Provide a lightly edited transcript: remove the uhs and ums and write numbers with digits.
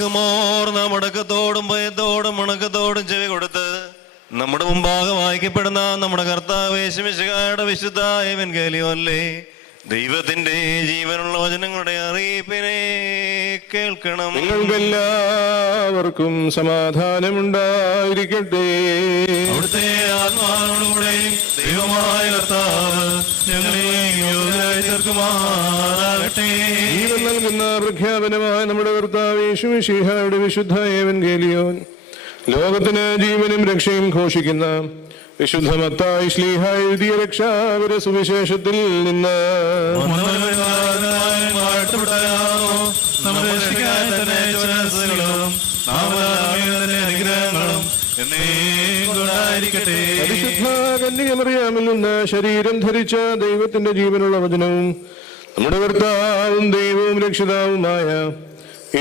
ബാറക്കുമോർ നാം അടക്കത്തോടും ഭയത്തോടും മണക്കത്തോടും ചെവി കൊടുത്ത് നമ്മുടെ മുമ്പാകെ വായിക്കപ്പെടുന്ന നമ്മുടെ കർത്താവ് യേശുമിശിഹായുടെ വിശുദ്ധ എവൻഗേലിയോനിലെ ദൈവത്തിന്റെ ജീവനുള്ള വചനങ്ങളുടെ അറിയിപ്പിനെ കേൾക്കണം. നിങ്ങൾക്കെല്ലാവർക്കും സമാധാനമുണ്ടായിരിക്കട്ടെ. അവിടുത്തെ ആത്മാവിനോടുകൂടെ ദൈവമായ കർത്താവ് ഞങ്ങളെ യോഗ്യരായി തീർക്കുമാറാകട്ടെ. ജീവൻ നൽകുന്ന പ്രഖ്യാപനമായ നമ്മുടെ കർത്താവ് യേശുമിശിഹായുടെ വിശുദ്ധ എവൻഗേലിയോൻ ലോകത്തിന് ജീവനും രക്ഷയും ഘോഷിക്കുന്ന വിശുദ്ധ മത്തായി ശ്ലീഹ എഴുതിയ രക്ഷാകര സുവിശേഷത്തിൽ നിന്ന് പരിശുദ്ധ കന്യകമറിയാമിൽ നിന്ന് ശരീരം ധരിച്ച ദൈവത്തിന്റെ ജീവനുള്ള വചനവും നമ്മുടെ കർത്താവും ദൈവവും രക്ഷിതാവുമായ